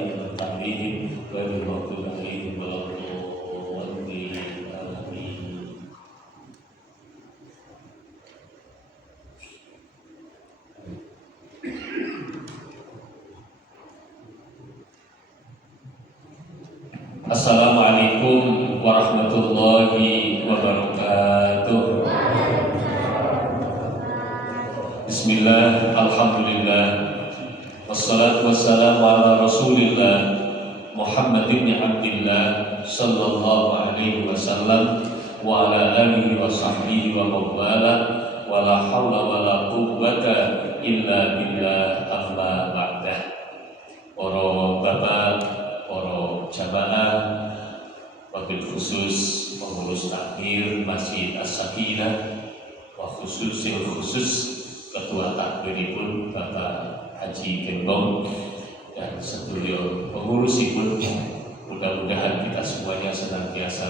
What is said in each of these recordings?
أنعمت عليهم غير المغضوب عليهم ولا الضالين آمين. Assalamualaikum warahmatullahi wabarakatuh. Bismillah, alhamdulillah, wassalatu wassalamu ala rasulillah Muhammad ibn Abdillah sallallahu alaihi wasallam wa ala alihi wa sahbihi wa mawala wa la hawla wa la quwwata illa billah amma ba'dah. Para bapak, para jamaah, wabil khusus pengurus takmir Masjid As-Sakinah, wa khusus Ketua Takmiripun Bapak Haji Gembong dan sedulur pengurusipun, mudah-mudahan kita semuanya senantiasa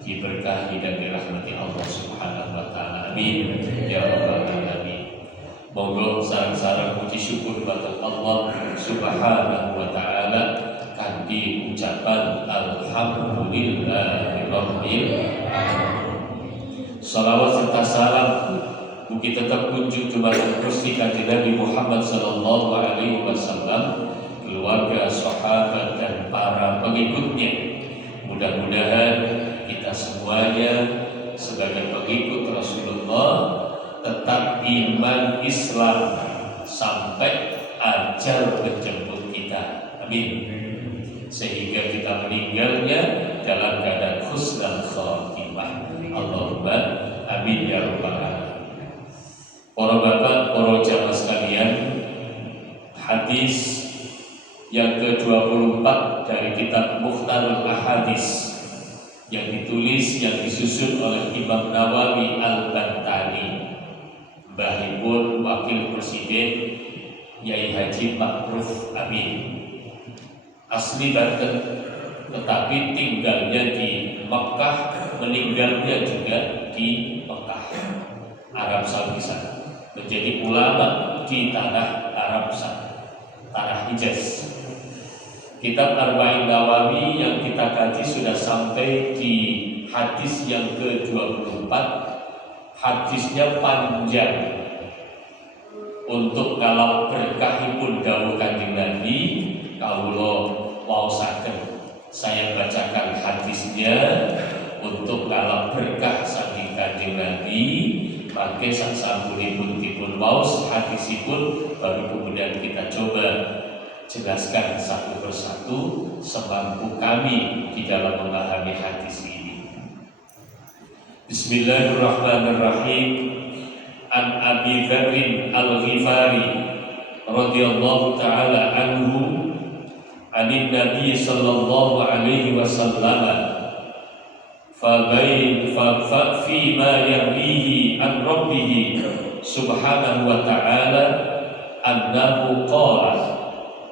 diberkahi dan dirahmati Allah Subhanahu wa taala. Amin ya rabbal alamin. Monggo sareng-sareng puji syukur kepada Allah Subhanahu wa taala kanthi ucapan alhamdulillahirabbil alamin. Salawat serta salam mugi tetap kunjung kepada Gusti Kanjeng Nabi Muhammad sallallahu alaihi wasallam, keluarga, sahabat dan para pengikutnya. Mudah-mudahan kita semuanya sebagai pengikut Rasulullah tetap iman Islam sampai ajal menjemput kita. Amin. Sehingga kita meninggalnya dalam keadaan husnul khatimah. Allahumma amin ya rabbal alamin. Para bapak, para jamaah sekalian, hadis yang ke-24 dari kitab Mukhtarul Ahadis yang ditulis, yang disusun oleh Imam Nawawi Al-Bantani, mbahipun Wakil Presiden Yai Haji Ma'ruf Amin, asli Banten tetapi tinggalnya di Mekah, meninggalnya juga di Mekah, Arab Saudi sana, menjadi ulama di tanah Arab sana, tanah Hijaz. Kitab Arba'in Nawawi yang kita kaji sudah sampai di hadis yang ke-24. Hadisnya panjang. Untuk kalau berkahipun dawuh Kanjeng Nabi, kawula waosaken saya bacakan hadisnya. Untuk kalau berkah saking Kanjeng Nabi, mangke sasampunipun dipun waos hadisipun, baru kemudian kita coba jelaskan satu persatu semampu kami di dalam memahami hadis ini. Bismillahirrahmanirrahim. An Abi Dzarrin Al-Ghifari radhiyallahu taala anhu, anin Nabi sallallahu alaihi wasallam, fa fi ma yarwihi an rabbih subhanahu wa ta'ala annahu qala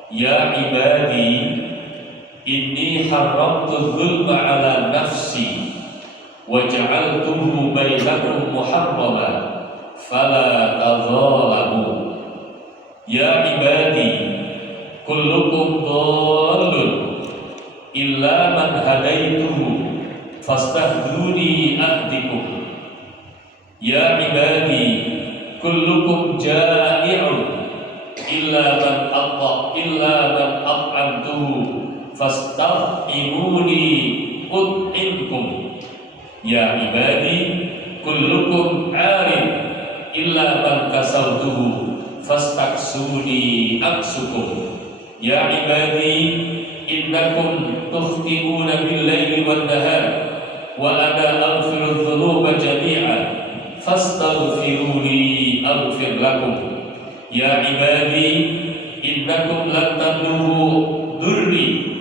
ya ibadi inni haramtu dzulma ala nafsi wa ja'altuhu bainakum muharrama fala tadzalamu ya ibadi kullukum dhallun illa man hadaituhu fastahduni ahdikum ya ibadi kullukum ja'i'un illa man at'amtuhu fasta'imuni ut'imkum ya ibadi kullukum 'arin illa man kasawtuhu fastaksuni aksukum ya ibadi innakum tukhti'una bil-laili wan-nahar wa ana aghfiru dhunuba jami'an fastaghfiruni aghfir lakum ya ibadi innakum lan tablughu durri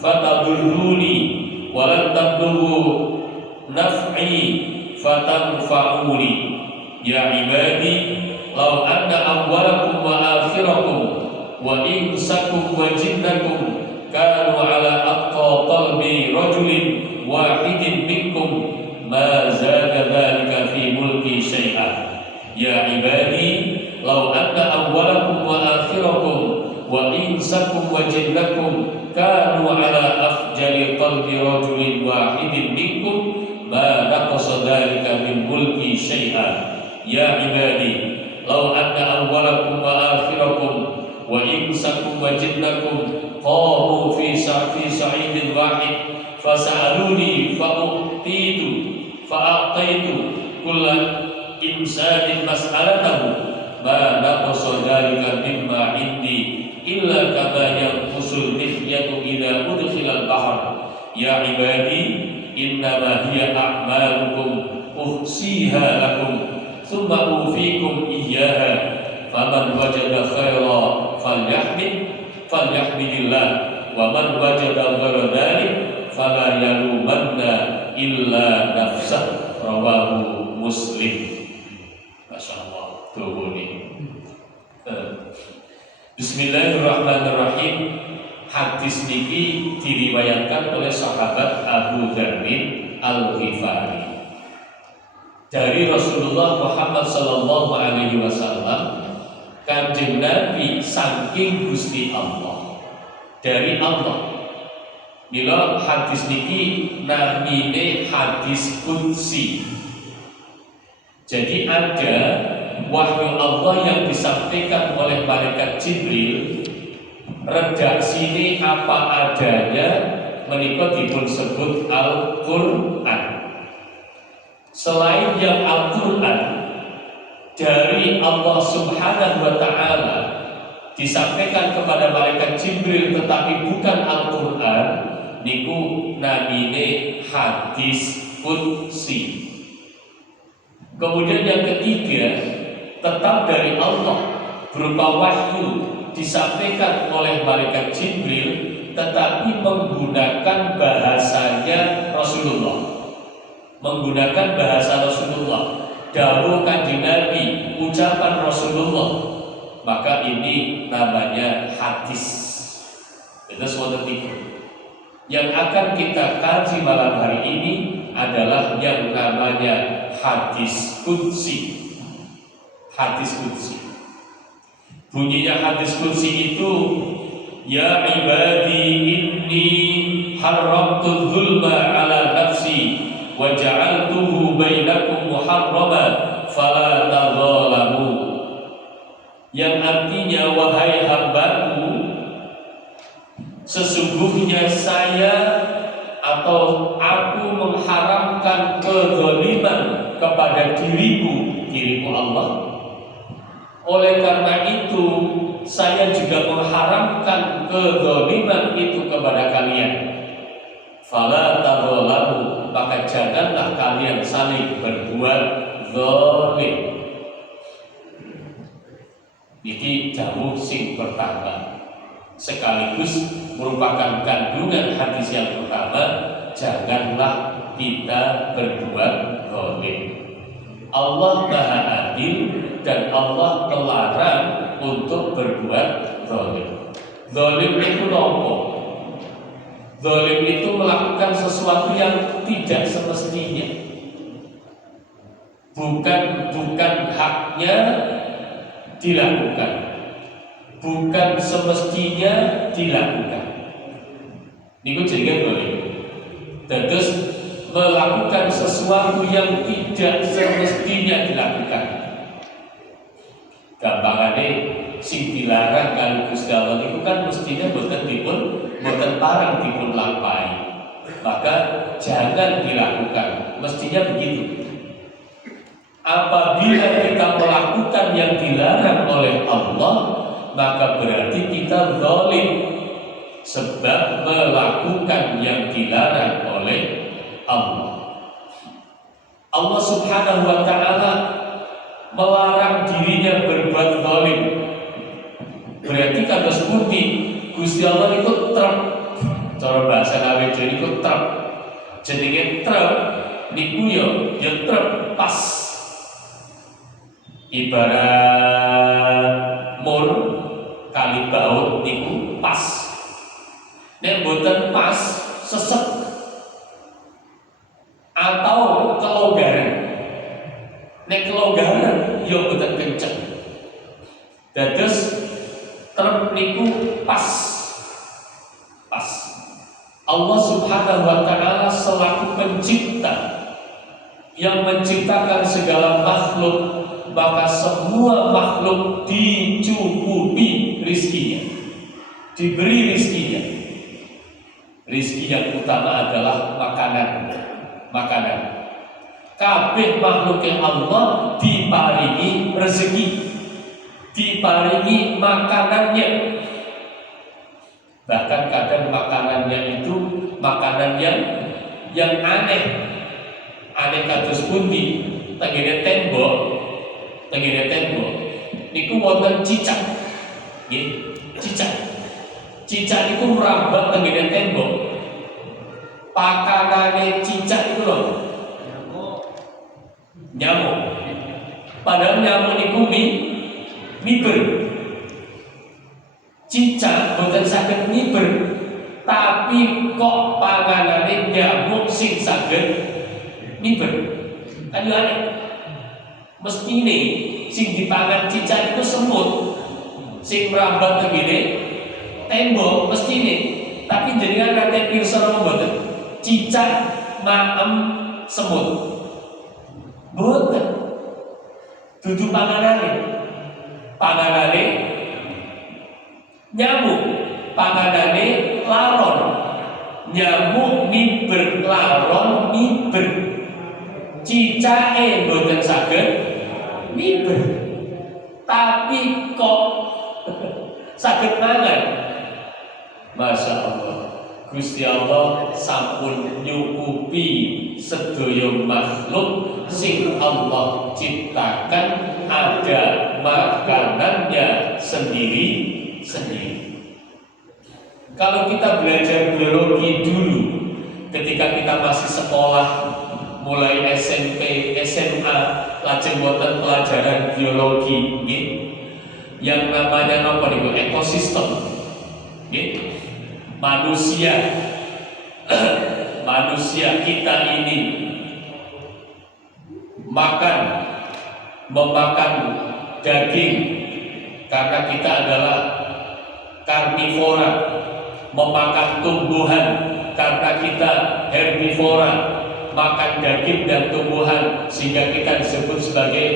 fatadurruni wa lan tablughu naf'i fatanfa'uni ya ibadi law anna awwalakum wa akhirakum wa insakum wa jinnakum kanu ala atqa qalbi rajulin wahidin minkum ma zada dhalika fi mulki syai'an ya ibadi law anna awwalakum wa akhirakum wa insakum wa jinnakum kanu ala afjali qalbi rajulin wahidin minkum ma naqasa dhalika min mulki syai'an ya ibadi law anna awwalakum wa akhirakum wa insakum wa jinnakum qamu fi sa'idin wahid fasa'aluni fa'u'titu fa'ataitu kulla insanin mas'alatahu ma naqasa dhalika mimma indi illa kama yanqusul mihyatu idza udkhila al-bahr ya ibadi innama hiya a'malukum uhsiha lakum thumma ufikum iyyaha faman wajada khairan falyahmidillah wa man wajada ghayra dhalik fala yalumanna illa nafsah rawahu Muslim. Masyaallah tuh ini. Bismillahirrahmanirrahim. Hadis niki diriwayatkan oleh sahabat Abu Dzarrin Al-Ghifari dari Rasulullah Muhammad sallallahu alaihi wasallam. Kanjeng Nabi saking Gusti Allah dari Allah. Mila hadis niki namine hadis qudsi. Jadi ada wahyu Allah yang disampaikan oleh malaikat Jibril, redaksine apa adanya, menika dipun sebut Al-Qur'an. Selain yang Al-Qur'an dari Allah Subhanahu wa ta'ala disampaikan kepada malaikat Jibril tetapi bukan Al-Qur'an, niku namine hadis qudsi. Kemudian yang ketiga, tetap dari Allah berupa wahyu disampaikan oleh malaikat Jibril tetapi menggunakan bahasanya Rasulullah, menggunakan bahasa Rasulullah, dawuh Kanjeng Nabi, ucapan Rasulullah, maka ini namanya hadis. Itu suatu tiga. Yang akan kita kaji malam hari ini adalah yang namanya hadis qudsi. Hadis qudsi. Bunyinya hadis qudsi itu, ya ibadi inni haramtu dzulma ala nafsi wa ja'altuhu bainakum muharraman fala tadzalamu. Yang artinya, wahai hambaku, sesungguhnya saya atau aku mengharamkan kezaliman kepada diriku Allah. Oleh karena itu saya juga mengharamkan kezaliman itu kepada kalian. Fala tadzalamu, maka janganlah kalian saling berbuat zalim. Ini dawuh sing pertama, sekaligus merupakan kandungan hadis yang pertama, janganlah kita berbuat zalim. Allah Maha Adil dan Allah melarang untuk berbuat zalim. Zalim itu apa? Zalim itu melakukan sesuatu yang tidak semestinya, bukan haknya dilakukan, bukan semestinya dilakukan. Niku jenenge zalim. Terus melakukan sesuatu yang tidak semestinya dilakukan. Gampangane sing dilarang kali Gusti Allah itu kan mestinya boten parang dipun lampahi. Maka jangan dilakukan. Mestinya begitu. Apabila kita melakukan yang dilarang oleh Allah, maka berarti kita zalim, sebab melakukan yang dilarang oleh Allah. Allah Subhanahu wa ta'ala melarang dirinya berbuat zalim. Berarti kata seperti Gusti Allah itu truk, cara bahasa Nabi jadi itu truk. Jenenge truk niku ya truk pas. Ibarat mur kali baut niku pas. Nek boten pas sesek atau kelonggaran. Nek kelonggaran ya boten kenceng. Dados truk niku niku pas. Allah Subhanahu wa taala selaku pencipta yang menciptakan segala makhluk, maka semua makhluk dicukupi rizkinya, diberi rizkinya. Rizki yang utama adalah makanan. Kabeh makhluk yang Allah diparingi rezeki, diparingi makanannya. Bahkan kadang makanannya itu makanan yang aneh kados pundi, tengene tembok niku wonten cicak. Nggih, cicak niku merambat tengene tembok. Pakanane cicak itu lho nyamuk. Padahal nyamuk niku miber. Cicak boten saged miber, tapi kok panganane nyamuk sing saged miber. Kan aneh. Mestine sing dipangan cicak itu semut sing merambat begini tembok mestine. Tapi jenengan nate pirsa napa mboten? Cicak maem semut. Mboten. Dudu panganane. Nyamuk, panganane laron. Nyamuk miber, laron miber. Cicake mboten saged miber. Tapi kok saged mangan. Masya Allah, Gusti Allah sampun nyukupi sedaya makhluk sing Allah ciptakan, ada makanannya sendiri. Kalau kita belajar biologi dulu, ketika kita masih sekolah, mulai SMP, SMA, lajeng wonten pelajaran biologi, yang namanya apa niku ekosistem, manusia kita ini memakan daging karena kita adalah karnivora, memakan tumbuhan karena kita herbivora, makan daging dan tumbuhan sehingga kita disebut sebagai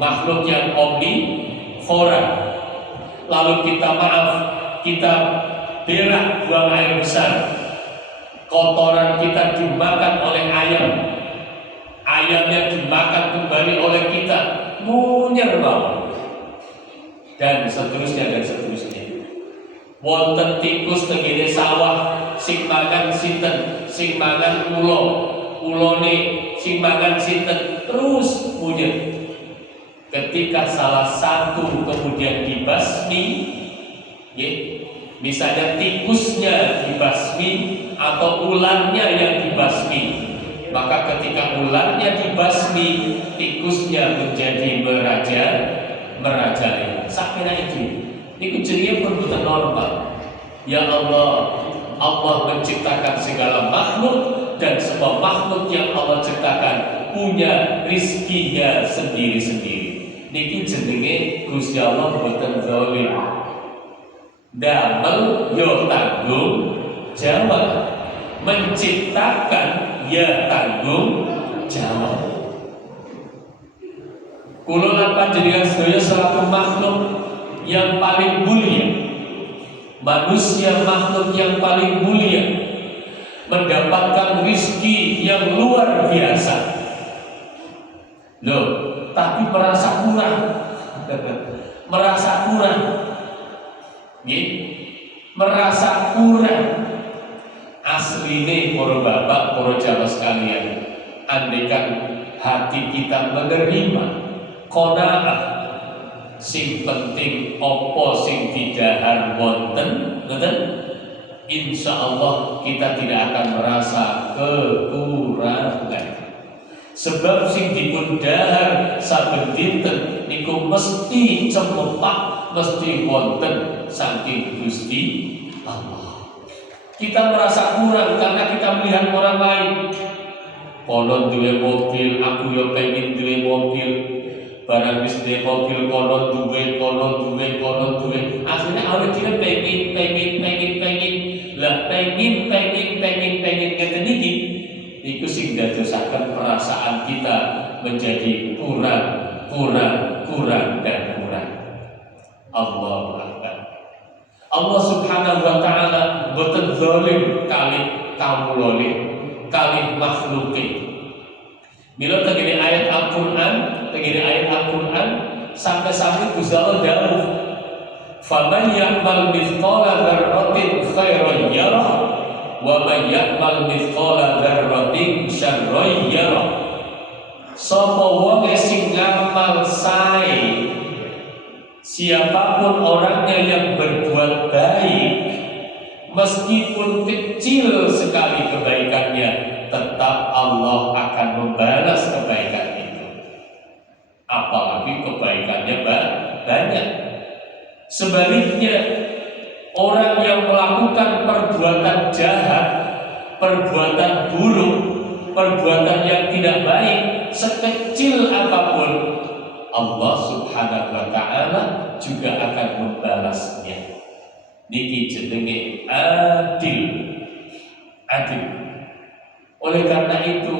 makhluk yang omnivora. Lalu kita berak buang air besar, kotoran kita dimakan oleh ayamnya dimakan kembali oleh kita, munyer dan seterusnya. Wonten tikus tengene sawah sing mangan sinten, sing mangan ulone sing mangan sinten, terus munyer. Ketika salah satu kemudian dibasmi, misalnya tikusnya dibasmi atau ularnya yang dibasmi, maka ketika ularnya dibasmi, tikusnya menjadi merajalela. Sakmena itu jenenge perbuatan normal. Ya Allah menciptakan segala makhluk, dan semua makhluk yang Allah ciptakan punya rizkinya sendiri-sendiri. Niki jenenge Gusti Allah boten zalim. Damel yo tanggung jawab, menciptakan ya tanggung jawab. Kula lan panjenengan sedaya selaku makhluk yang paling mulia, manusia makhluk yang paling mulia, mendapatkan rizki yang luar biasa. Loh, tapi merasa kurang. Merasa kurang. Asline para bapak, para jamaah sekalian, andaikan hati kita menerima qanaah, sing penting opo sing didhahar wonten, insya Allah kita tidak akan merasa kekurangan. Sebab sing dipun dhahar saben dinten niku mesti cemepak, mesti wonten saking Gusti Allah. Kita merasa kurang karena kita melihat orang lain. Konon duwe mobil, aku yo pengen duwe mobil. barang wis duwe mobil kono duwe akhirnya awake dhewe pengen lah pengen ngeten iki iku sing dadosaken perasaan kita menjadi kurang. Allahu Akbar. Allah Subhanahu wa taala boten zalim kali kawulane kali makhluke. Mila tengene ayat Al-Qur'an sampai Gusti Allah dawuh, "Faman ya'mal mithqala dzarratin khairan yarah wa man ya'mal mithqala dzarratin syarran yarah." Sapa wong sing ngamal sae, siapapun orangnya yang berbuat baik, meskipun kecil sekali kebaikannya, tetap Allah akan membalas kebaikan itu. Apalagi kebaikannya banyak. Sebaliknya, orang yang melakukan perbuatan jahat, perbuatan buruk, perbuatan yang tidak baik, sekecil apapun, Allah Subhanahu wa taala juga akan membalasnya. Niki jenenge adil. Oleh karena itu,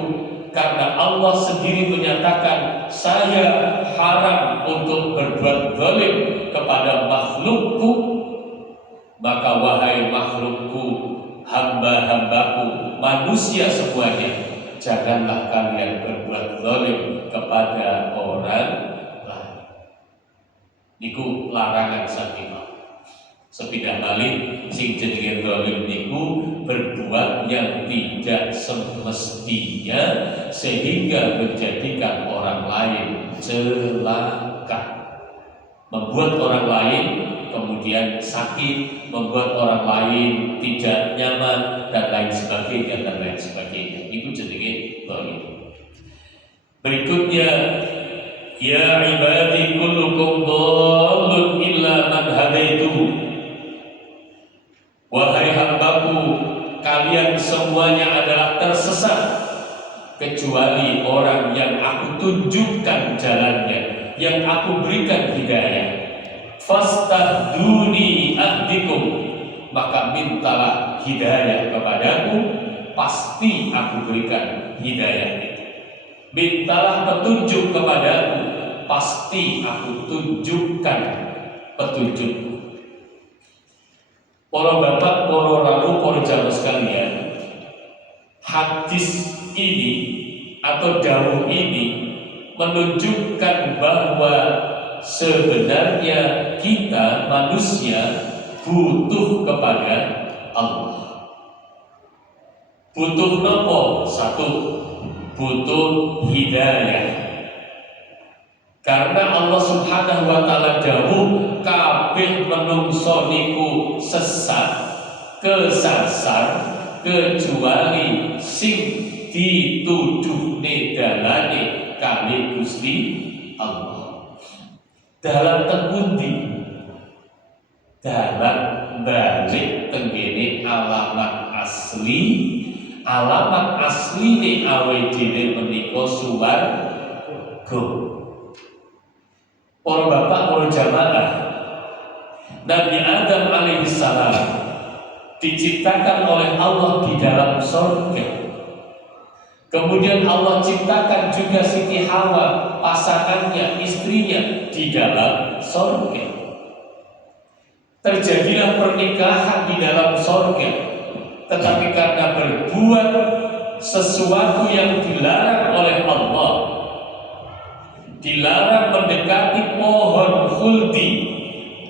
karena Allah sendiri menyatakan saya haram untuk berbuat zalim kepada makhlukku, maka wahai makhlukku, hamba-hambaku, manusia semuanya, janganlah kalian berbuat zalim kepada orang lain. Niku larangan saking sepindah balik sing jenenge zalim niku berbuat yang tidak semestinya sehingga menjadikan orang lain celaka, membuat orang lain kemudian sakit, membuat orang lain tidak nyaman dan lain sebagainya. Itu jenenge zalim. Berikutnya, ya ibadi kullukum dhallun illa man hadaitu. Wahai hambaku, kalian semuanya adalah tersesat kecuali orang yang aku tunjukkan jalannya, yang aku berikan hidayah. Fastahduni ahdikum, maka mintalah hidayah kepadaku, pasti aku berikan hidayah itu. Mintalah petunjuk kepadaku, pasti aku tunjukkan petunjukku. Para bapak, para rabu, para jamaah sekalian, hadis ini atau dawuh ini menunjukkan bahwa sebenarnya kita manusia butuh kepada Allah. Butuh nopo? Satu, butuh hidayah. Karena Allah Subhanahu wa taala dawuh kabeh menungso niku sesat, kesasar kecuali sing dituduhne dalane kali Gusti Allah. Dalam tepundi, dalam balik tenggene alamat asli ni awake dhewe menika swarga. Para bapak, para jamaah, Nabi Adam alaihissalam diciptakan oleh Allah di dalam surga. Kemudian Allah ciptakan juga Siti Hawa, pasangannya, istrinya di dalam surga. Terjadilah pernikahan di dalam surga. Tetapi karena berbuat sesuatu yang dilarang oleh Allah, dilarang mendekati pohon khuldi,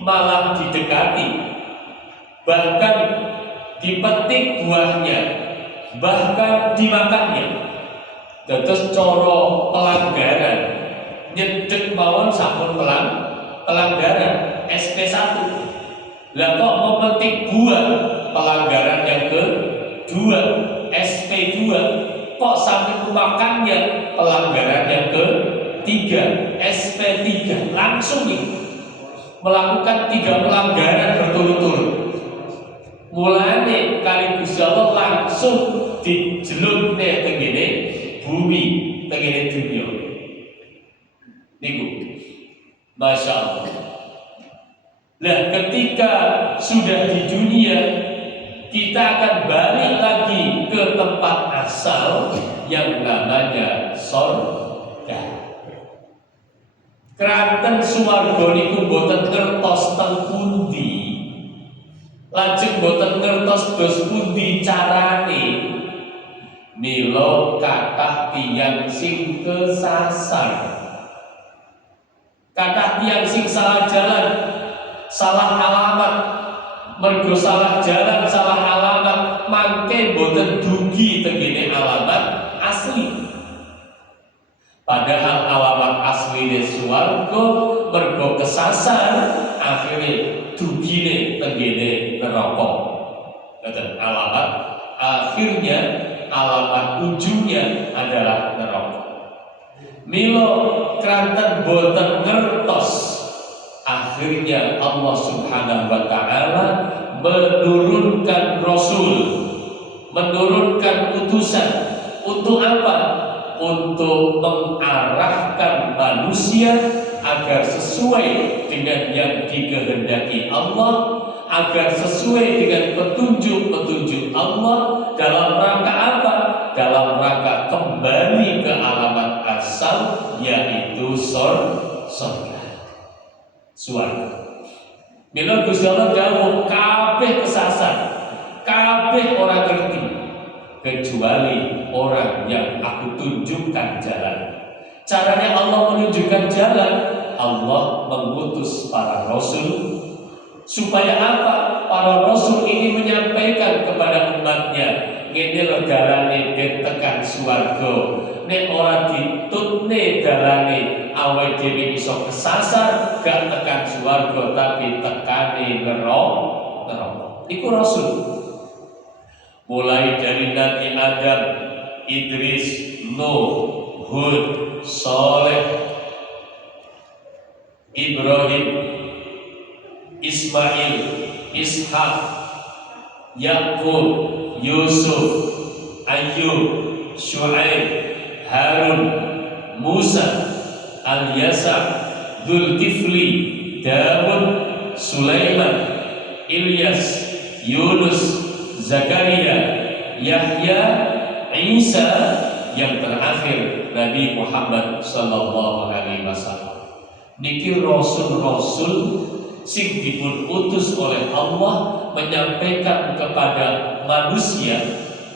malah didekati, bahkan dipetik buahnya, bahkan dimakannya. Dados coro pelanggaran, nyedek mawon sampun pelanggaran SP1. Lah kok memetik buah, pelanggaran yang kedua, SP2. Kok sampai memakannya, pelanggaran yang ketiga, SP3. Langsung nih melakukan 3 pelanggaran berturut-turut. Mulane kali Gusti Allah langsung dijelukne tengene bumi, tengene dunia. Niku sudah di dunia, kita akan balik lagi ke tempat asal yang namanya surga. Kraton swarga niku boten ngertos teng pundi, lajeng boten ngertos dos pundi carane. Mila kathah tiyang sing kesasar, kathah tiyang sing salah jalan, salah alamat, mergo salah jalan, salah alamat, mangke boten dugi tengene alamat asli. Padahal alamat asline swarga, mergo kesasar, akhirnya dugine tengene neraka. Ngoten, alamat akhirnya, alamat ujungnya adalah neraka. Milo kranten boten ngertos, akhirnya Allah Subhanahu wa taala menurunkan rasul, menurunkan utusan. Untuk apa? Untuk mengarahkan manusia agar sesuai dengan yang dikehendaki Allah, agar sesuai dengan petunjuk-petunjuk Allah. Dalam rangka apa? Dalam rangka kembali ke alamat asal, yaitu surga, swarga. Mila Gusti Allah dawuh kabeh kesasar, kabeh orang ngerti, kecuali orang yang aku tunjukkan jalan. Caranya Allah menunjukkan jalan, Allah mengutus para rasul. Supaya apa? Para rasul ini menyampaikan kepada umatnya, ngene lho dalane gen tekan swarga. Nek ora ditutne dalane, awake dhewe iso kesasar, gak tekan swarga tapi tekane neraka. Iku rasul. Mulai dari Nabi Adam, Idris, Nuh, Hud, Saleh, Ibrahim, Ismail, Ishak, Yakub, Yusuf, Ayyub, Syuaib, Harun, Musa, Al-Yasa, Dzulkifli, Dawud, Sulaiman, Ilyas, Yunus, Zakaria, Yahya, Isa, yang terakhir Nabi Muhammad sallallahu alaihi wasallam. Niki rasul-rasul sing dipun utus oleh Allah menyampaikan kepada manusia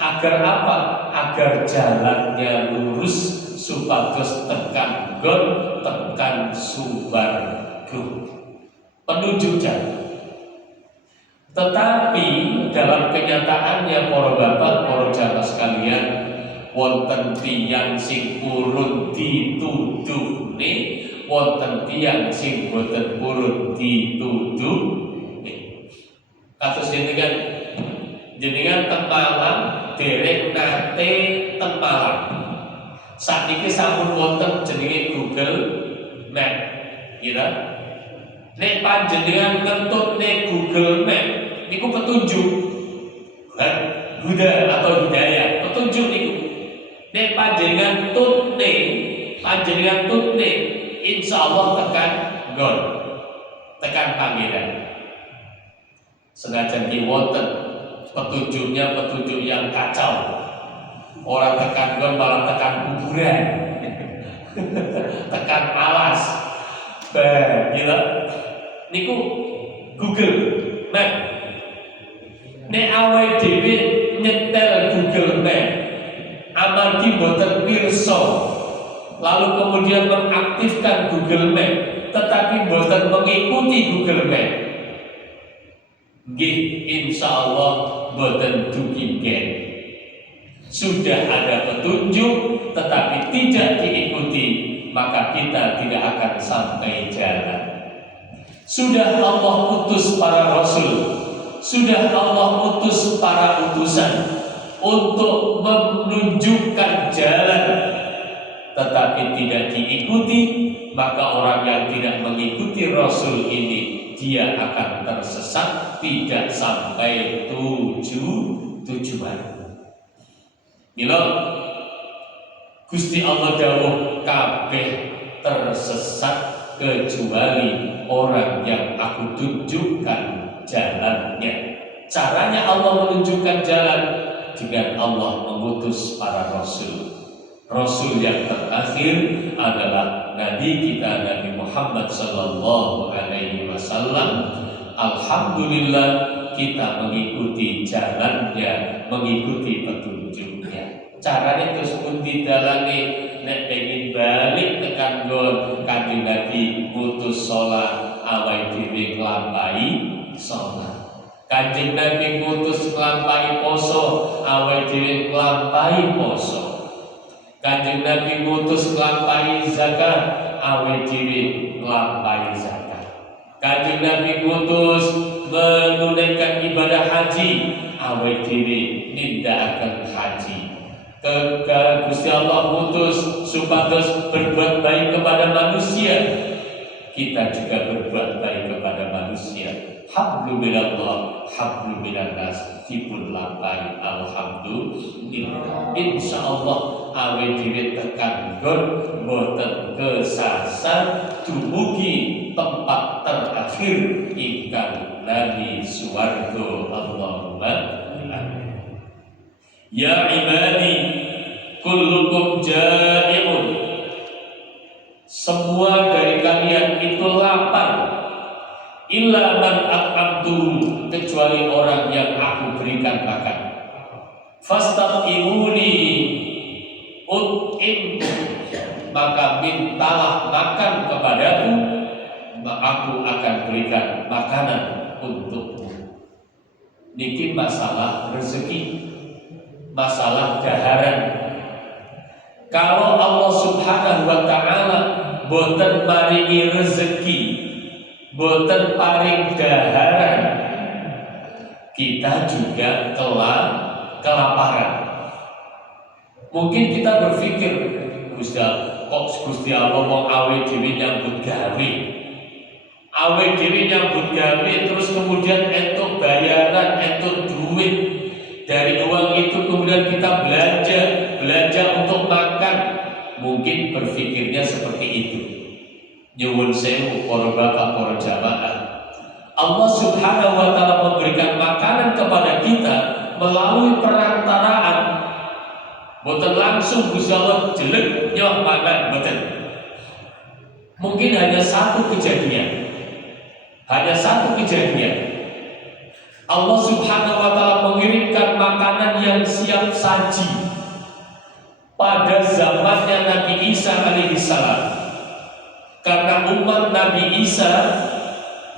agar apa? Agar jalannya lurus supados tekan gon, tekan swarga. Penunjuk jalan. Tetapi dalam kenyataannya para bapak, para jamaah sekalian, wonten tiyang sing purun dituduhne, wonten tiyang sing boten purun dituduhne. Kados jenengan teng Malang dereng nate teng Malang. Sakniki sampun wonten jenenge Google Map, kira. Nek panjenengan ngentutne Google Map niku petunjuk, Huda atau hidayah, petunjuk niku. Nek panjenengan tutne, insya Allah tekan gon, tekan panggilan. Senajan wonten petunjuknya petunjuk yang kacau, orang tekan gon malah tekan kuburan, tekan alas, gila. Niku Google Map. Nek awake dhewe nyetel Google Map, amargi boten pirsa, lalu kemudian mengaktifkan Google Map, tetapi boten mengikuti Google Map, nggih insyaallah boten dugi gen. Sudah ada petunjuk tetapi tidak diikuti, maka kita tidak akan sampai jalan. Sudah Allah utus para rasul, sudah Allah utus para utusan untuk menunjukkan jalan, tetapi tidak diikuti, maka orang yang tidak mengikuti rasul ini, dia akan tersesat, tidak sampai tujuan. Mila Gusti Allah dawuh kabeh tersesat kecuali orang yang aku tunjukkan jalannya. Caranya Allah menunjukkan jalan dengan Allah mengutus para rasul. Rasul yang terakhir adalah Nabi kita Nabi Muhammad sallallahu alaihi wasallam. Alhamdulillah kita mengikuti jalannya, mengikuti petunjuknya. Caranya terus pun didalani nek pengen balik tekan Kanjeng Nabi mutus sholat awake dhewe nglampahi sholat. Kanjeng Nabi mutus nglampahi poso awake dhewe nglampahi poso. Kanjeng Nabi mutus nglampahi zakat awake dhewe nglampahi zakat. Kanjeng Nabi mutus menunaikan ibadah haji awake dhewe nindakaken haji. Gusti Allah mutus supados berbuat baik kepada manusia, kita juga berbuat baik kepada manusia. Hablum minallah, hablum minannas, dipun lampahi alhamdulillah. Insyaallah awake dhewe tekan nggon boten kesasar dumugi tempat terakhir ingkang nabi swarga. Allahumma amin. Ya ibadi kullukum ja'iun, semua dari kalian itu lapar, illa man at'amtu, kecuali orang yang aku berikan makan. Fastab'imuni ut'im, maka mintalah makan kepadaku, aku akan berikan makanan untukmu. Niki masalah rezeki, masalah daharan. Kalau Allah Subhanahu wa ta'ala boten maringi rezeki, boten paring daharan, kita juga kelaparan. Mungkin kita berpikir, kok Gusti Allah mau awe dhewe nyambut gawe, awe dhewe nyambut gawe, terus kemudian entuk bayaran, entuk duit. Dari uang itu kemudian kita belanja untuk makan. Mungkin berpikirnya seperti itu. Nyuwun sewu para bapak, para jamaah, Allah Subhanahu wa ta'ala memberikan makanan kepada kita melalui perantaraan. Boten langsung Gusti Allah jelek nyoh makan, boten. Mungkin hanya satu kejadian. Allah Subhanahu wa ta'ala mengirimkan makanan yang siap saji pada zamannya Nabi Isa alaihissalam. Karena umat Nabi Isa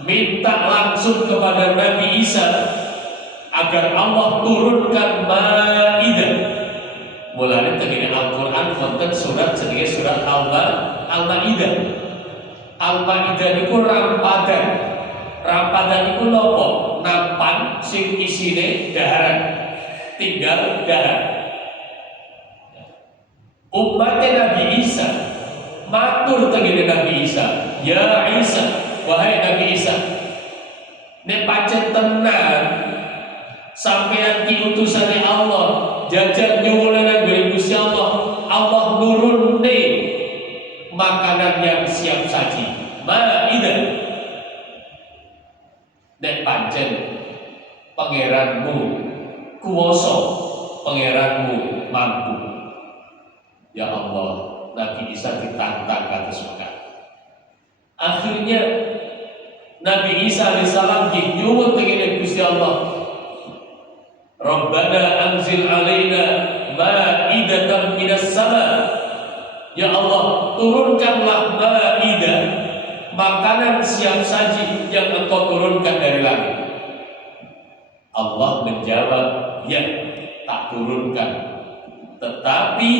minta langsung kepada Nabi Isa agar Allah turunkan Maidah. Mulane tengene Al-Qur'an wonten surat jenenge surat Al-Maidah. Al-Maidah niku rampadan. Rampadan iku nopo? Nampan sing isine daharan, tinggal dahar. Umatnya Nabi Isa matur tengene Nabi Isa, ya Isa, wahai Nabi Isa, nek pancen tenan sampeyan ki utusane Allah, jajan nyuwun nang Gusti Allah, Allah nurunne makanan yang siap saji, Maidah. Nek pancen pangeranmu kuwasa, pangeranmu mampu. Ya Allah, Nabi Isa ditantang kados mekaten. Akhirnya Nabi Isa alaihissalam nyuwun tengene Gusti Allah, Rabbana anzil alaina ma'idatan minas sama. Ya Allah, turunkanlah Maidah, makanan siap saji yang Engkau turunkan dari langit. Allah menjawab, ya, tak turunkan. Tetapi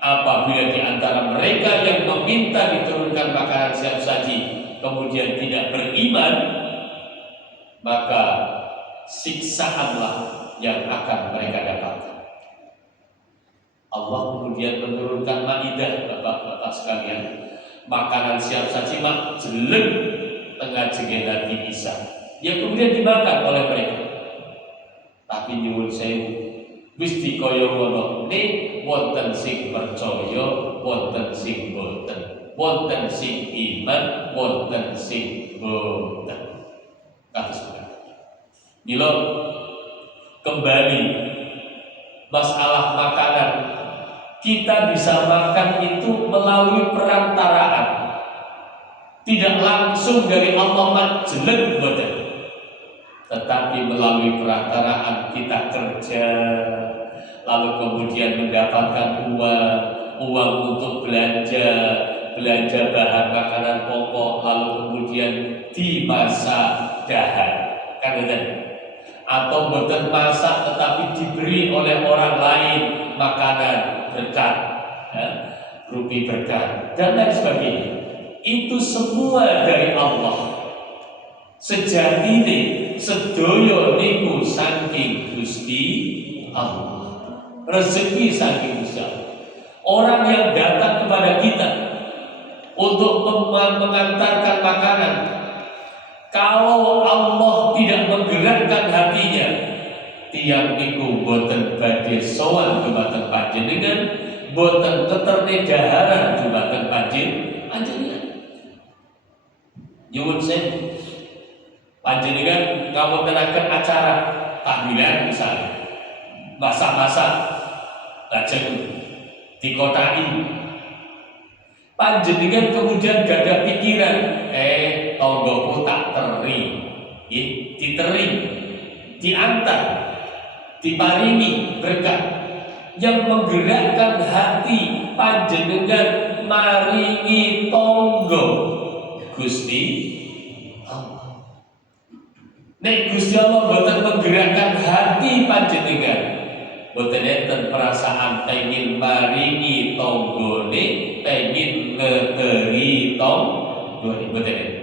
apabila di antara mereka yang meminta diturunkan makanan siap saji kemudian tidak beriman, maka siksaanlah yang akan mereka dapatkan. Allah kemudian menurunkan Maidah, bapak-bapak sekalian, makanan siap saji mak jelek tengah jenge Nabi Isa yang kemudian dimakan oleh mereka. Tapi nyuwun sewu, wis dikaya ngono ne wonten sing percaya, wonten sing boten, wonten sing iman, wonten sing boten. Kados Milo kembali masalah makanan, kita bisa makan itu melalui perantaraan, tidak langsung dari Allah jelek boten, tetapi melalui perantaraan kita kerja, lalu kemudian mendapatkan uang untuk belanja bahan makanan pokok, lalu kemudian dimasak dahar, kan betul? Atau boten masak tetapi diberi oleh orang lain makanan berkat, ya, rupi berkat dan lain sebagainya. Itu semua dari Allah. Sejatine sedaya niku saking Gusti Allah. Rezeki saking Gusti Allah. Orang yang datang kepada kita untuk mengantarkan makanan, kalau Allah tidak menggerakkan hatinya, tiang niku boten badhe sowan dumateng panjenengan, boten teterne daharan dumateng panjenengan. Nyuwun sewu, panjenengan ngawontenaken acara tahlilan misalnya, masak-masak, lajeng dikotai, panjenengan kemudian gak ada pikiran, tonggoku tak teri, diteri, diantar, diparingi berkat. Yang menggerakkan hati panjenengan maringi tonggo Gusti Allah. Nek Gusti Allah boten menggerakkan hati panjenengan, boten enten perasaan pengen maringi tonggone, pengen ngeteri tonggone, boten enten.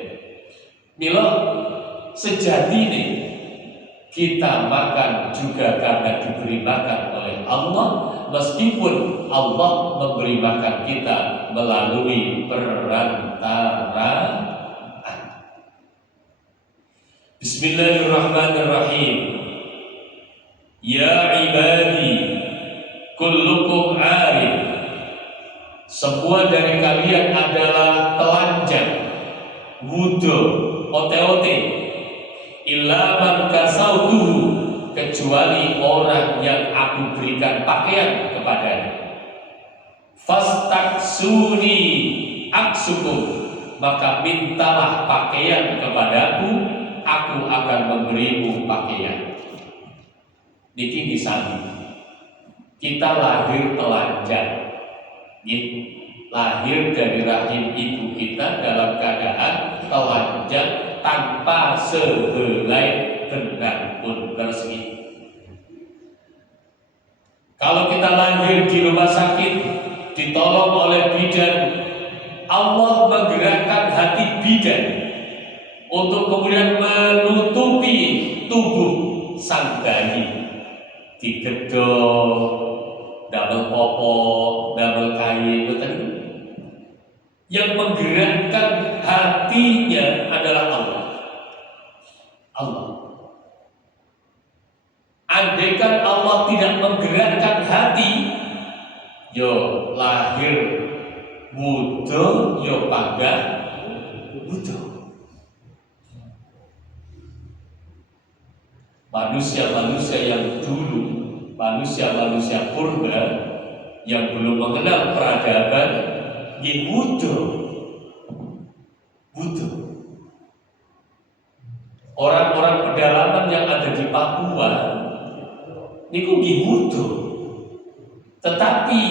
Mila sejatine kita makan juga karena diberi makan oleh Allah, meskipun Allah memberi makan kita melalui perantaraan. Bismillahirrahmanirrahim. Ya ibadi kullukum arif. Semua dari kalian adalah telanjang, wudu, ote-ote, illa man kasautuhu, kecuali orang yang aku berikan pakaian kepadanya. Fastaksuni aksukum, maka mintalah pakaian kepadaku, aku akan memberimu pakaian. Niki disani, kita lahir telanjang, lahir dari rahim ibu kita dalam keadaan telanjang tanpa sehelai benang pun resmi. Kalau kita lahir di rumah sakit, ditolong oleh bidan, Allah menggerakkan hati bidan untuk kemudian menutupi tubuh sang bayi, digedor, damel popok, damel kain, betul. Yang menggerakkan hatinya adalah Allah. Andaikan Allah tidak menggerakkan hati, yo lahir wudu, yo panggang wudu. Manusia-manusia yang dulu, manusia-manusia purba yang belum mengenal peradaban, wudu. Orang-orang pedalaman yang ada di Papua niku wudu. Tetapi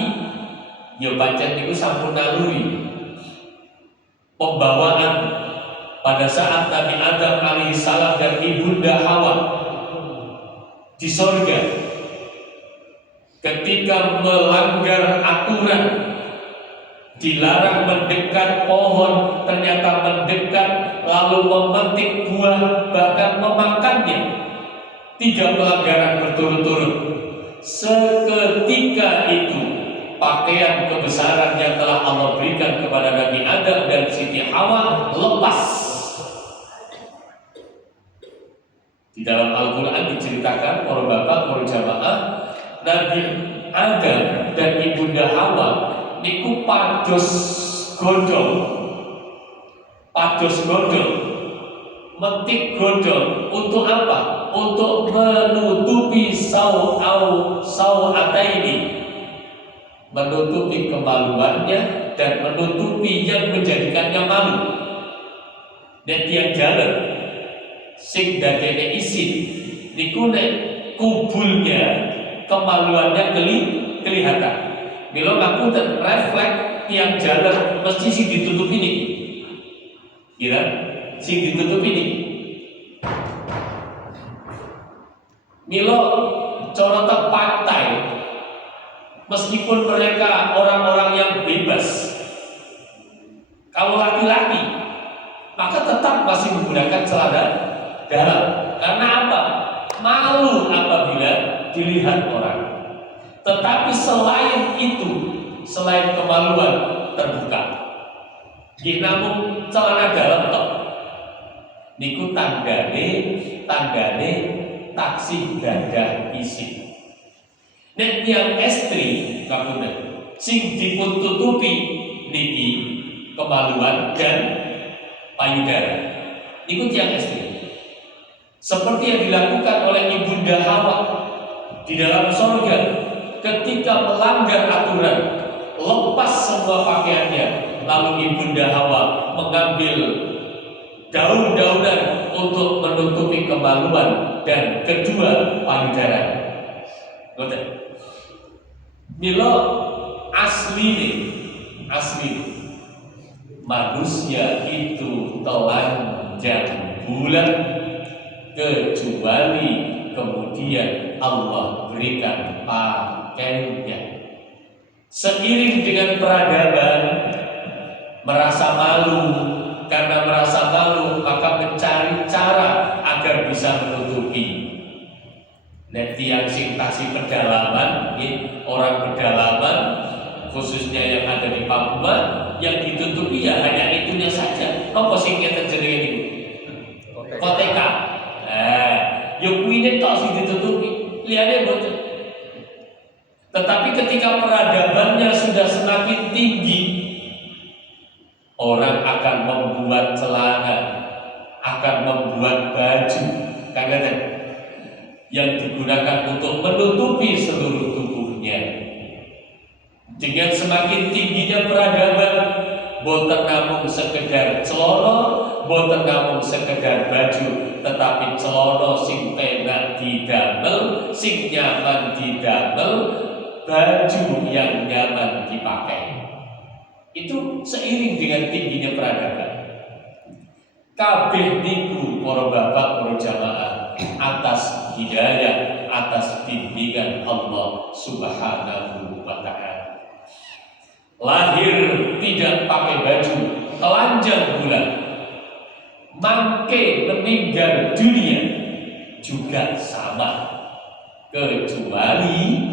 ya pancen niku sampun naluri pembawaan pada saat Nabi Adam alaihissalam dan ibunda Hawa di sorga, ketika melanggar aturan, dilarang mendekat pohon, ternyata mendekat, lalu memetik buah, bahkan memakannya. 3 pelanggaran berturut-turut. Seketika itu pakaian kebesaran yang telah Allah berikan kepada Nabi Adam dan Siti Hawa lepas. Di dalam Al-Quran diceritakan, para bapak, para jamaah, Nabi Adam dan ibunda Hawa niku pados godhong, metik godhong untuk apa? untuk menutupi sau'ataini, menutupi kemaluannya dan menutupi yang menjadikannya malu. Dan tiang jalan sing dadene isin niku nek kubulnya kemaluannya kelihatan. Mila ngapunten refleks tiang jalan mesti sing ditutupi niki. Kira sing ditutupi niki. Mila cara pantai, meskipun mereka orang-orang yang bebas, kalau laki-laki maka tetap masih menggunakan celana dalam. Karena apa? Malu apabila dilihat orang. Tetapi selain itu, selain kemaluan terbuka, namun celana dalam tok niku tanggane taksi gadah isi. Nek yang estri kabudut sing dipun tutupi niki kemaluan dan payudara. Niku tiang estri. Seperti yang dilakukan oleh Ibunda Hawa di dalam surga ketika melanggar aturan, lepas semua pakaiannya, lalu Ibunda Hawa mengambil daun-daunan untuk menutupi kemaluan dan kedua payudara. Ngoten. Mila asli manusia itu telanjang bulan kecuali kemudian Allah berikan pakaiannya. Seiring dengan peradaban, merasa malu. Karena merasa malu maka mencari cara agar bisa menutupi. Tiang sing taksi pedalaman, orang pedalaman khususnya yang ada di Papua, yang ditutupi ya hanya itunya saja. Apa sing kita jenenge niku? Koteka. Yo kuwi tok sing ditutupi, liyane boten. Tetapi ketika peradabannya sudah semakin tinggi, orang akan membuat celana, akan membuat baju, yang digunakan untuk menutupi seluruh tubuhnya. Dengan semakin tingginya peradaban, boten namung sekedar celana, boten namung sekedar baju, tetapi celana sing penak didamel, sing nyaman didamel, baju yang nyaman dipakai. Itu seiring dengan tingginya peradaban. Kabeh niku para bapak, para jamaah, atas hidayah, atas bimbingan Allah Subhanahu wa ta'ala. Lahir tidak pakai baju, telanjang bulan, mangke meninggal dunia juga sama, kecuali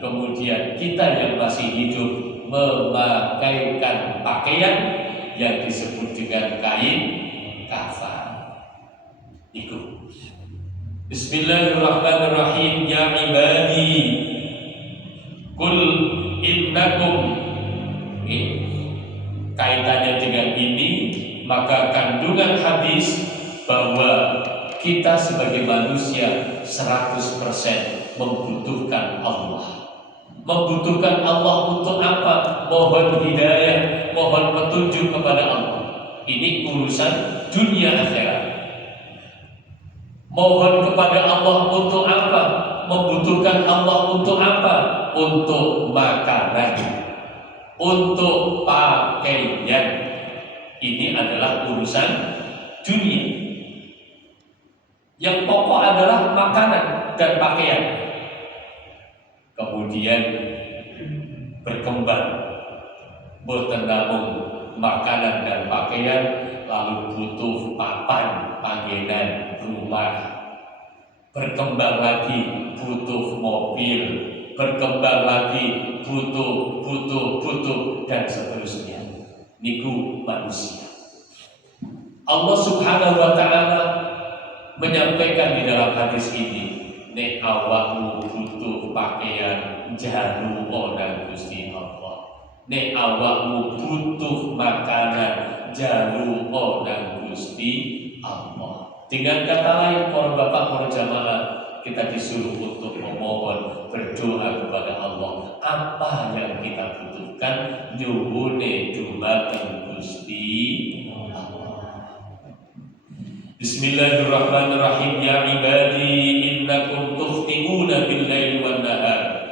kemudian kita yang masih hidup memakaikan pakaian yang disebut dengan kain kafan. Iku. Bismillahirrahmanirrahim. Ya ibadi, kul innakum. Kaitannya dengan ini, maka kandungan hadis bahwa kita sebagai manusia 100% membutuhkan Allah. Membutuhkan Allah untuk apa? Mohon hidayah, mohon petunjuk kepada Allah. Ini urusan dunia akhirat. Mohon kepada Allah untuk apa? Membutuhkan Allah untuk apa? Untuk makanan, untuk pakaian. Ini adalah urusan dunia. Yang pokok adalah makanan dan pakaian. Kemudian berkembang, boten namung makanan dan pakaian, lalu butuh papan, panggenan, rumah. Berkembang lagi butuh mobil, berkembang lagi butuh dan seterusnya. Niku manusia. Allah Subhanahu wa ta'ala menyampaikan di dalam hadis ini, nek awakmu butuh pakaian, jalu onang Gusti Allah. Nek awakmu butuh makanan, jalu onang Gusti Allah. Dengan kata lain, para bapak, para jamaah, kita disuruh untuk memohon, berdoa kepada Allah. Apa yang kita butuhkan, nyuwune dumateng Gusti Allah. Bismillahirrahmanirrahim. Ya ibadi innakum tukhti'una bil-laili wan-nahar.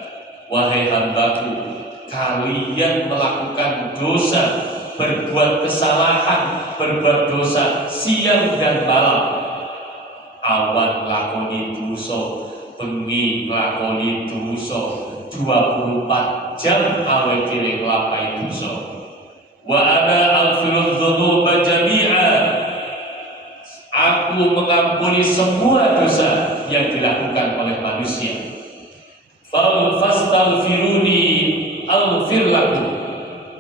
Wahai hambaku, kalian melakukan dosa, berbuat kesalahan, berbuat dosa siang dan malam. Awan lakoni dosa, bengi lakoni dosa, 24 jam awake dhewe nglampahi dosa. Wa ana aghfiru dzunuba jami'a. Aku mengampuni semua dosa yang dilakukan oleh manusia. Fastaghfiruni aghfir lakum.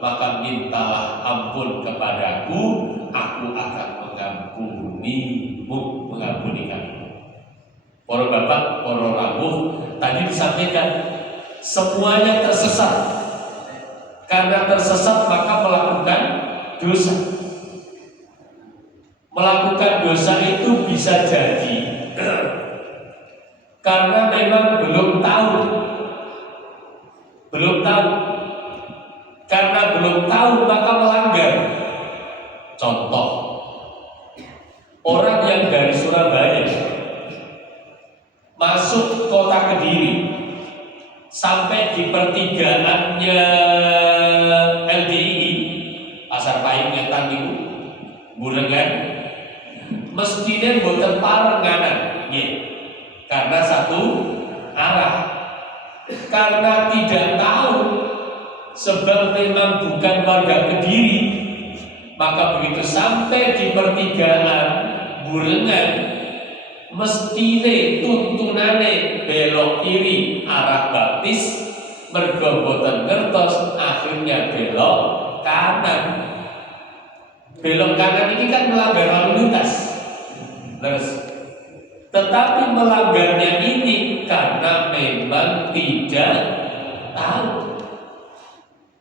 Maka mintalah ampun kepadaku, aku akan mengampunimu, mengampuni kamu. Para bapak, para rawuh, tadi disampaikan semuanya tersesat. Karena tersesat maka melakukan dosa. Melakukan dosa itu bisa jadi karena memang belum tahu. Karena belum tahu maka melanggar. Contoh, orang yang dari Surabaya masuk kota Kediri sampai di pertigaannya LDII Pasar Pahing Ngetan itu Burengan, mestinya boten parenganan, karena satu arah. Karena tidak tahu, sebab memang bukan warga Kediri, maka begitu sampai di pertigaan Burengan, mestine tuntunane belok kiri arah baptis, mergo boten ngertos, akhirnya belok kanan. Belok kanan ini kan melanggar lalu lintas. Terus, tetapi melanggarnya ini karena memang tidak tahu.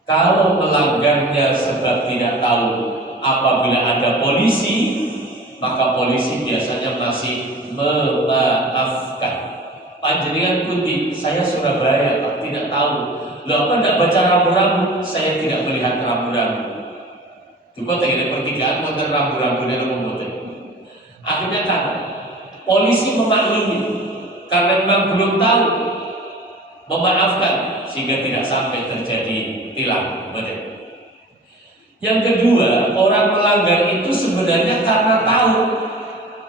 Kalau melanggarnya sebab tidak tahu, apabila ada polisi, maka polisi biasanya masih memaafkan. Panjenengan kunci, saya Surabaya, Pak, tidak tahu. Loh, apa tidak baca rambu-rambu? Saya tidak melihat rambu-rambu. Juga tidak pertigaan konten rambu-rambunya membuatnya. Akhirnya kan polisi memaklumi karena memang belum tahu, memaafkan sehingga tidak sampai terjadi tilang. Yang kedua, orang melanggar itu sebenarnya karena tahu,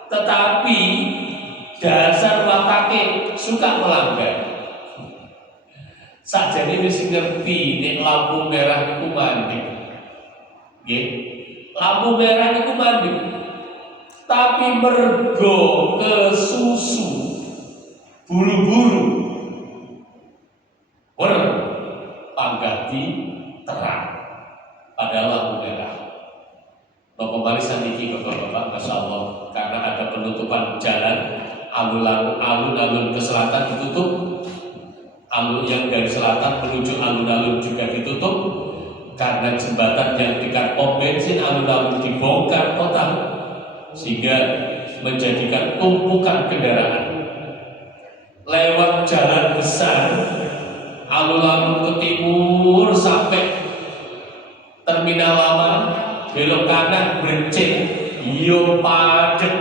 tetapi dasar watake suka melanggar. Sakjane wis ngerti nek lampu merah niku mandek. Lampu merah itu mandi, tapi mergo kesusu buru-buru panggati terang pada lampu merah. Nopo barisan niki bapak-bapak, masya Allah, karena ada penutupan jalan, alun-alun ke selatan ditutup, alun yang dari selatan menuju alun-alun juga ditutup. Karena jembatan yang dekat pom bensin alun-alun dibongkar total, sehingga menjadikan tumpukan kendaraan. Lewat jalan besar alun-alun ke timur sampai terminal lama, belok kanan berenceng, yo padet.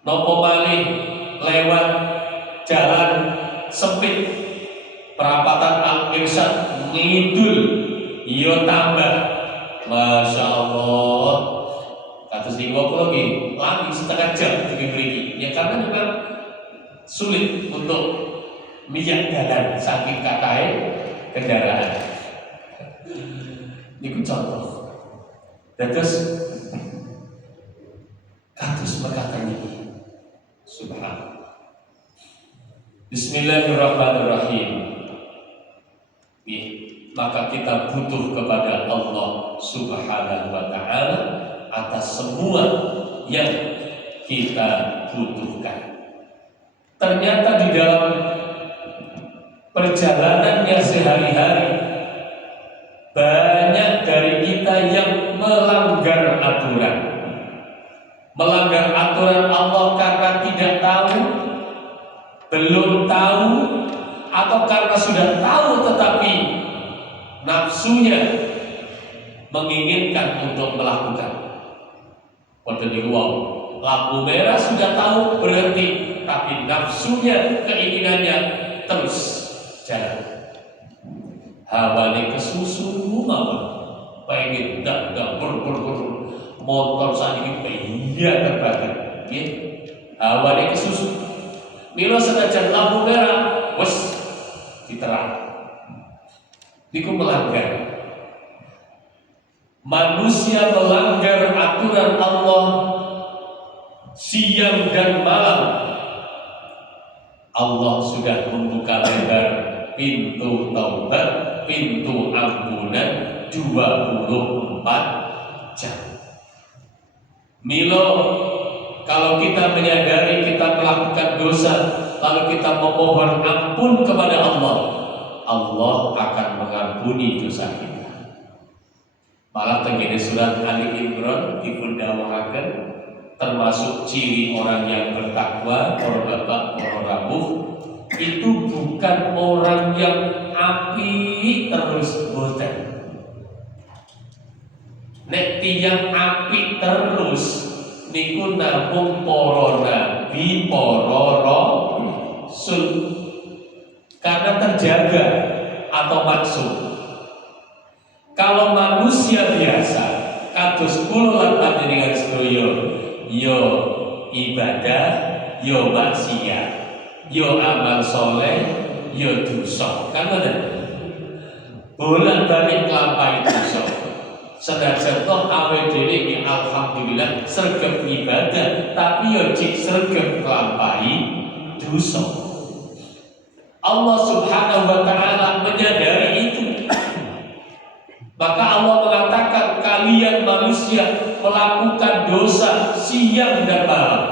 Nopo malih lewat jalan sempit perapatan Al-Irsyad ngidul, iyo tambah, masya Allah. Kados niku lagi setengah jam begini, ya karena memang sulit untuk minyak jalan saking katae kendaraan. Niku contoh. Terus kados mekaten niki. Subhanallah. Bismillahirrahmanirrahim. Maka kita butuh kepada Allah Subhanahu wa ta'ala atas semua yang kita butuhkan. Ternyata di dalam perjalanannya sehari-hari banyak dari kita yang melanggar aturan, melanggar aturan Allah karena tidak tahu, belum tahu, atau karena sudah tahu tetapi nafsunya menginginkan untuk melakukan. Pada di lampu merah sudah tahu berhenti, tapi nafsunya, keinginannya terus jalan. Hawanya kesusu pengen dak motor saat ini pengen terbakar. Hawanya kesusu. Milo senajan lampu merah, wes diterang. Diku melanggar. Manusia melanggar aturan Allah siang dan malam. Allah sudah membuka lebar pintu taubat, pintu ampunan 24 jam. Milo, kalau kita menyadari kita melakukan dosa, lalu kita memohon ampun kepada Allah, Allah akan mengampuni dosa kita. Malah tenggene surat Ali Imran dipun dawuhaken termasuk ciri orang yang bertakwa, para bapak, para rawuh, itu bukan orang yang api terus boten. Nek tiyang api terus niku namung para nabi, para rasul, karena terjaga atau maksud. Kalau manusia biasa kados kula lan panjenengan sedaya yo ibadah, yo maksiat, yo amal soleh, yo dosa. Kan ngoten. Bolak-balik nglampahi dosa. Senajan toh awake dhewe iki alhamdulillah sregep ibadah, tapi yo cik sregep nglampahi dosa. Allah Subhanahu wa taala menyadari itu. Maka Allah mengatakan kalian manusia melakukan dosa siang dan malam.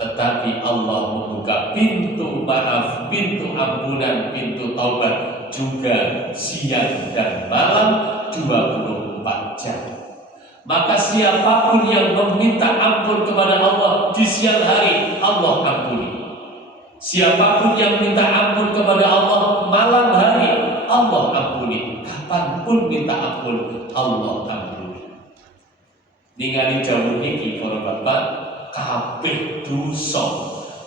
Tetapi Allah membuka pintu maaf, pintu ampunan, pintu taubat juga siang dan malam 24 jam. Maka siapapun yang meminta ampun kepada Allah di siang hari, Allah ampuni. Siapapun yang minta ampun kepada Allah malam hari, Allah ampuni. Kapanpun minta ampun, Allah ampuni. Ningali jauh niki para bapak, kabeh dosa,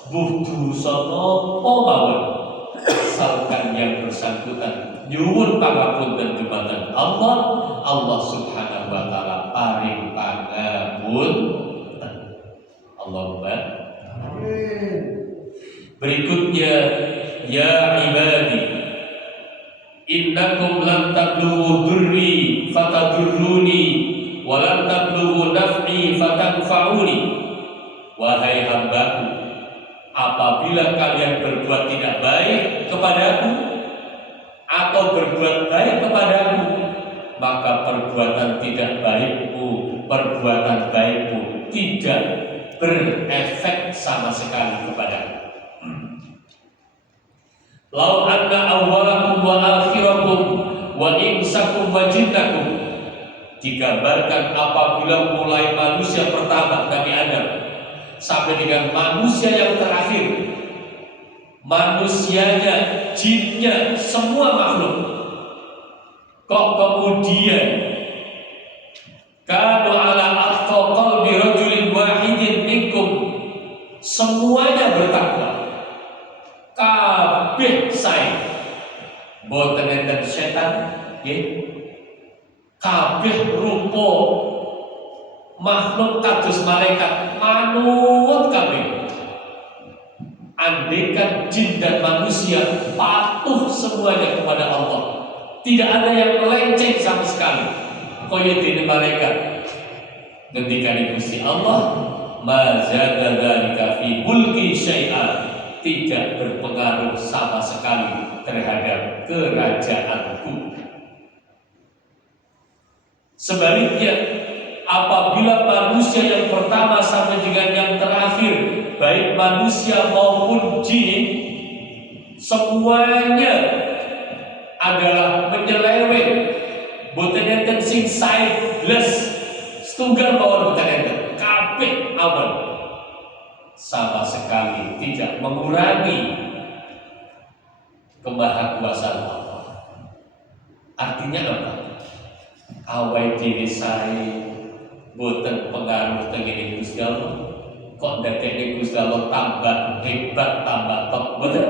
buh dosa napa mawon, asalkan yang bersangkutan nyuwun pangapunten dumateng Allah, Allah Subhanahu wa taala paring pangapunten. Allahumma amin. Berikutnya, ya ibadi, innakum lam tablughu durri fatadurruni wa lam tablughu naf'i fatanfa'uni. Wahai hambaku, apabila kalian berbuat tidak baik kepadaku atau berbuat baik kepadaku, maka perbuatan tidak baikmu, perbuatan baikmu tidak berefek sama sekali kepadaku. Lau anna awwalakum wa akhirakum wa insakum wa jinnakum, digambarkan apabila mulai manusia pertama Nabi Adam sampai dengan manusia yang terakhir, manusianya, jinnya, semua makhluk, kok kemudian kanu ala atqa qalbi rajulin wahidin minkum, semuanya bertakwa, kabeh sae, boten enten setan nggih, kabeh rupa makhluk kados malaikat manut kabeh. Andaikan jin dan manusia patuh semuanya kepada Allah, tidak ada yang melenceng sama sekali, kaya dene malaikat. Ngendikane Gusti Allah, ma zada dzalika fi mulki syai'an, tidak berpengaruh sama sekali terhadap kerajaanku. Sebaliknya, apabila manusia yang pertama sampai dengan yang terakhir, baik manusia maupun jin, semuanya adalah menyeleweng, boten enten sing sae blas, setunggal mawon boten enten, sama sekali tidak mengurangi kemahakuasaan Allah. Artinya apa? Awai diri saya boten pengaruh tengene Gusti Allah. Kok ndadekne Gusti Allah tambah hebat, tambah top boten.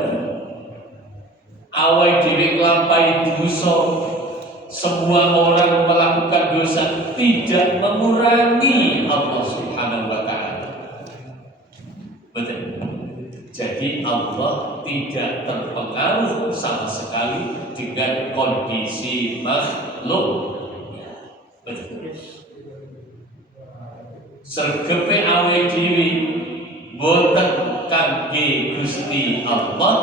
Awai diri nglampahi dosa, semua orang melakukan dosa tidak mengurangi Allah Subhanahu wa taala. Betul. Jadi Allah tidak terpengaruh sama sekali dengan kondisi makhluk. Betul. Sregepe awake dhewe boten kangge Gusti Allah,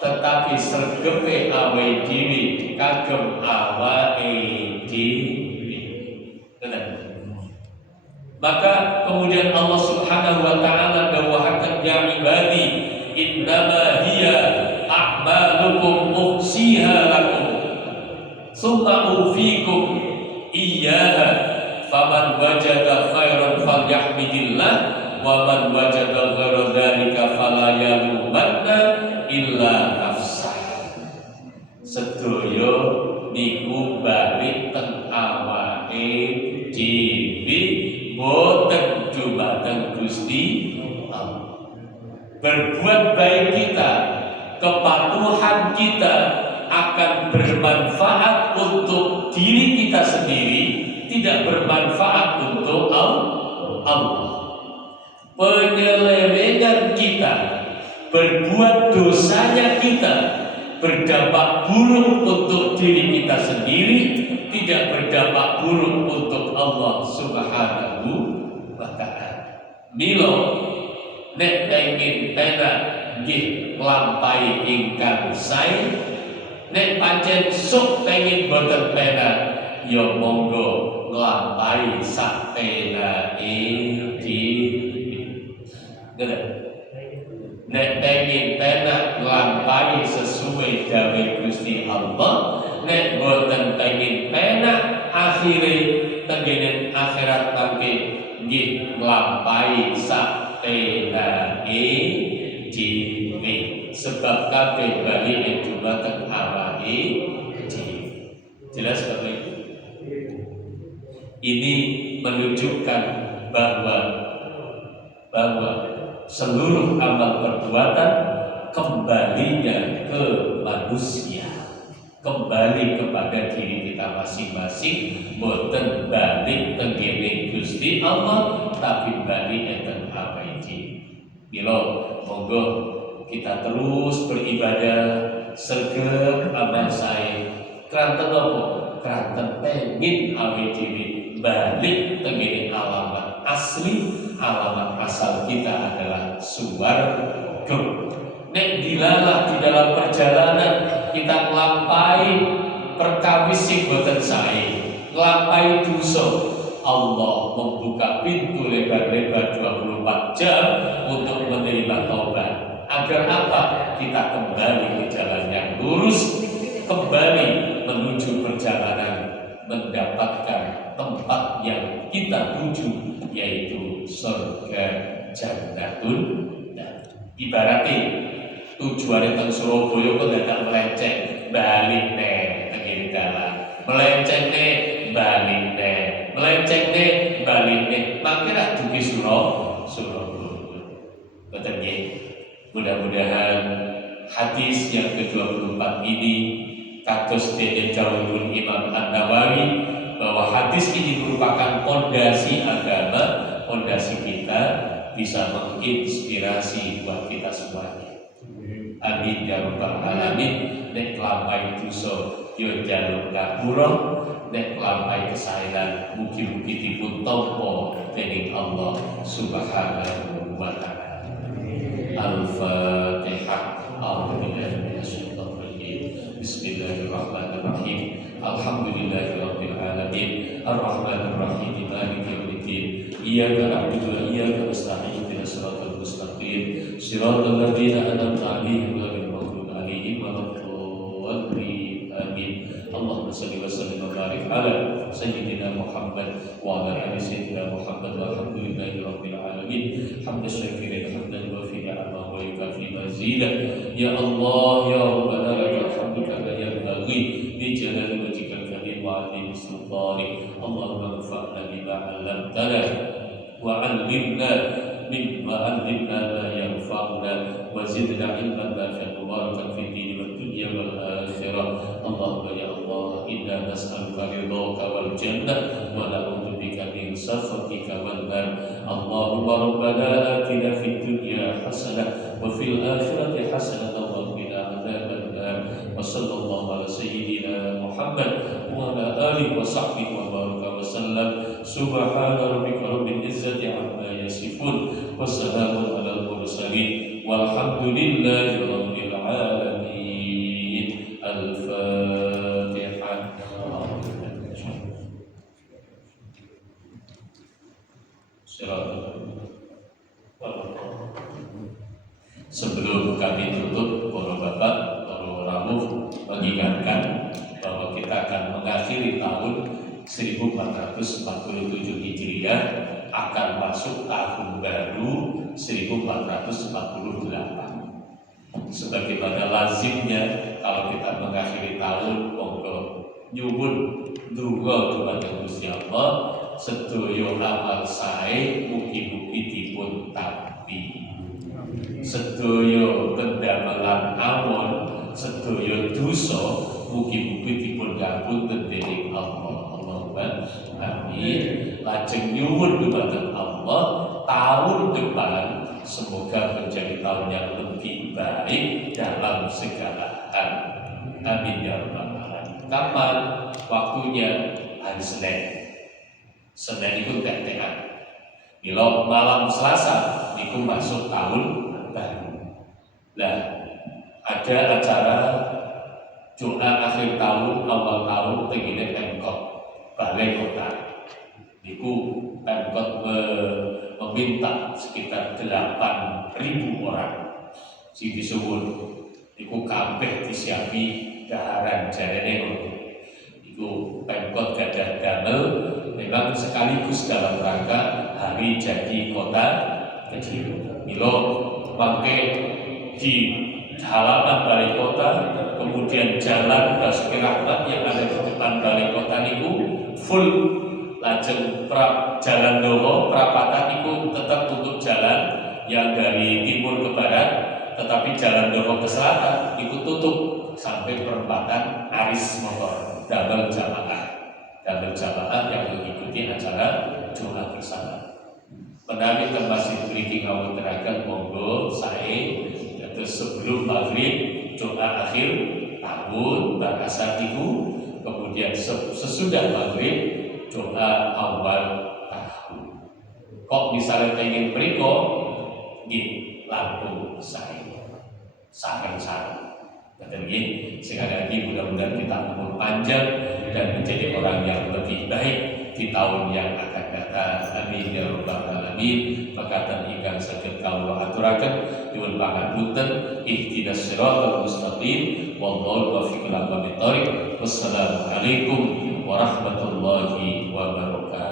tetapi sregepe awake dhewe kagem awake dhewe. Betul. Maka kemudian Allah Subhanahu wa taala dawuhaken ya ibadi innama hiya a'malukum uhsiha lakum summa ufikum iyyaha faman wajada khairan falyahmidillah wa man wajada ghaira dzalika fala yalumanna illa nafsah. Sedaya niku balik teng awake dhewe boten dumateng Gusti Allah. Berbuat baik kita, kepatuhan kita akan bermanfaat untuk diri kita sendiri, tidak bermanfaat untuk Allah. Penyelewengan kita, berbuat dosanya kita berdampak buruk untuk diri kita sendiri, tidak berdampak buruk untuk Allah Subhanahu wa ta'ala. Milo nek pengin penak nggih nglampahi ingkang sae, nek pancen sok pengin boten penak ya monggo nglampahi sak penake dhewe. Nek pengin penak nglampahi sesuai dawe Gusti Allah, nek boten pengin penak akhire tengene akhirat mangke nggih nglampahi sak penake dhewe. Sebab kabeh bali dumateng awake dhewe. Jelas Bapak Ibu? Ini menunjukkan bahwa seluruh amal perbuatan kembalinya ke manusia, kembali kepada diri kita masing-masing, boten balik tengene Gusti Allah, tapi balik enten awake. Mila monggo kita terus beribadah sregep amal sae. Kranten apa? Kranten pengin awake dhewe balik tengene alamat asli. Alamat asal kita adalah swarga. Nek dilalah di dalam perjalanan kita nglampahi perkawis sing boten sae, nglampahi dosa, Allah membuka pintu lebar-lebar 24 jam untuk menerima taubat. Agar apa? Kita kembali ke jalan yang lurus, kembali menuju perjalanan mendapatkan tempat yang kita tuju, yaitu surga Jannatun. Ibaratnya tujuannya teng Surabaya kok dadak melenceng balik nih tengene dalan, melenceng nih balik nih, melenceng nih balik nih, makanya dugi Surabaya. Betul nggih? Mudah-mudahan hadis yang ke-24 ini kados dene dawuhipun Imam An-Nawawi bahwa hadis ini merupakan fondasi agama, fondasi kita bisa menginspirasi buat kita semuanya. Amin ya rabbal alamin. Nek lampahi dosa yo njaluk ngapura, nek lampahi kesaenan mugi-mugi dipun tampa dening Allah Subhanahu wa taala. Al-Fatihah. Bismillahirrahmanirrahim. Alhamdulillahirabbil alamin. Arrahmanir rahim. Maliki yaumiddin. Iyyaka na'budu wa iyyaka nasta'in. Ihdinas siratal mustaqim. Shiratal ladzina an'amta 'alaihim ghairil maghdubi 'alaihim waladdallin. Amin. Allahumma shalli wa sallim wa barik ala sayyidina Muhammad wa ala ali sayyidina Muhammad walhamdulillahi rabbil alamin. Hamdan syakirin hamdan الفضيلة يا الله يا ربنا لك الحمد كما ينبغي لجلال وجهك الكريم وعظيم سلطانك اللهم انفعنا بما علمتنا وعلمنا ما ينفعنا وزدنا علما نافعا مباركا في الدين والدنيا والآخرة اللهم يا الله إنا نسألك رضاك والجنة ونعوذ بك من سخطك والنار اللهم ربنا آتنا في الدنيا حسنة وفي الآخرة حسنة وقنا عذاب النار وصلى الله على سيدنا محمد وعلى آله وصحبه وبارك وسلم سبحان ربك رب العزة عما يصفون والسلام على المرسلين والحمد لله رب العالمين الفاتحة. Sebelum kami tutup, para bapak, para rawuh, mengingatkan bahwa kita akan mengakhiri tahun 1447 Hijriah, akan masuk tahun baru 1448. Sebagaimana lazimnya kalau kita mengakhiri tahun, monggo nyuwun donga kepada Gusti Allah sedaya amal sae mugi-mugi dipun tampi. Sedaya pendamelan awon, sedaya dosa mugi-mugi dipun ngapunten dening Allah. Allahumma amin. Lajeng nyuwun dumateng Allah tahun depan semoga menjadi tahun yang lebih baik dalam segala hal. Amin ya rabbal alamin. Kapan waktunya? Hari Senin. Senin itu tentean. Bila malam Selasa itu masuk tahun baru. Nah, ada acara doa akhir tahun, awal tahun tegine Pemkot Balai Kota. Iku Pemkot meminta sekitar 8.000 orang. Si disuwun iku kabeh disiapi daharan jarene ngono. Iku Pemkot gadah damel memang sekaligus dalam rangka hari jadi kota kecil. Milo mangke di halaman balai kota, kemudian jalan Basuki Rahmat yang ada di depan balai kota niku full, lajeng jalan Dowo perapatan niku tetap untuk jalan yang dari timur ke barat, tetapi jalan Dowo ke selatan itu tutup sampai perempatan Aris Motor double jamaah yang mengikuti acara doa bersama. Menawi teng masjid mriki ngawontenaken monggo sae terus sebelum maghrib doa akhir tahun barasan iku, kemudian sesudah maghrib doa awal tahun. Kok misalnya pengen mriko nggih lampung sae sareng-sareng. Dan ini sekali lagi mudah-mudahan kita umur panjang dan menjadi orang yang lebih baik di tahun yang akan datang. Amin ya rabbal alamin. Maka ingkang saged kawula aturaken nyuwun pangapunten, ihdinas siratal mustaqim, wallahu muwaffiq ila aqwamit thoriq. Wassalamualaikum warahmatullahi wabarakatuh.